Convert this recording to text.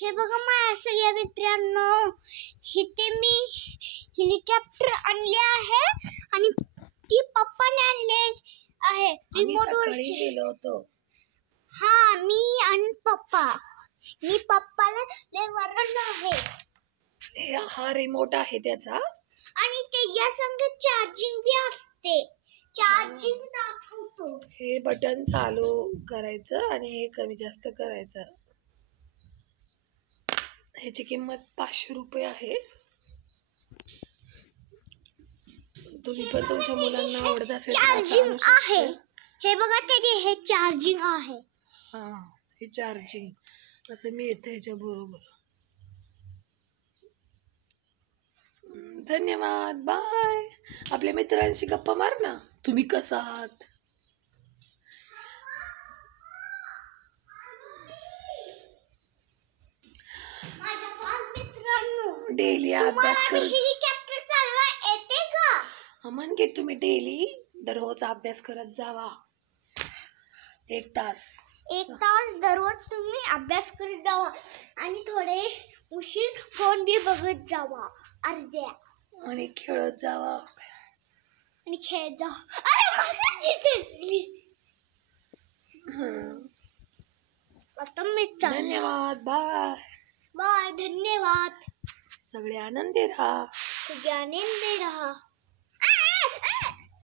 हे बघा माझ्या सगळ्या मित्रांनो, इथे मी हेलिकॉप्टर आणले आहे आणि ती पप्पाने आणले आहे. रिमोट वरचे गेलो होतो. हा, मी आणि पप्पा. मी पप्पाला लय वरडलो आहे. हा रिमोट आहे त्याचा आणि त्याच्या संग चार्जिंग भी असते. चार्जिंग दाखवतो. हे बटन चालू करायचं आणि हे कमी जास्त करायचं. ह्याची किंमत 500 रुपये आहे. तुम्ही पण तुमच्या मुलांना आवडत असेल चार्जिंग आहे. हे बघा त्याचे हे चार्जिंग आहे. हा, हे चार्जिंग असं मिळतं ह्याच्या बरोबर. धन्यवाद, बाय. आपल्या मित्रांशी गप्पा मार ना. तुम्ही कसा आहात? डेली अभ्यास कर. हेलिकॉप्टर चालवा येते का? म्हण की तुम्ही डेली दररोज अभ्यास करत जावा. 1 तास दररोज तुम्ही अभ्यास करत जावा आणि थोडे उशीर फोन बी बघत जावा. अर्ध्या आणि खेळत जावा. आणि खेळत जावा. अरे आता मी धन्यवाद, बाय. बाय. धन्यवाद. सगळे आनंदी राहा. सगळे आनंदी राहा.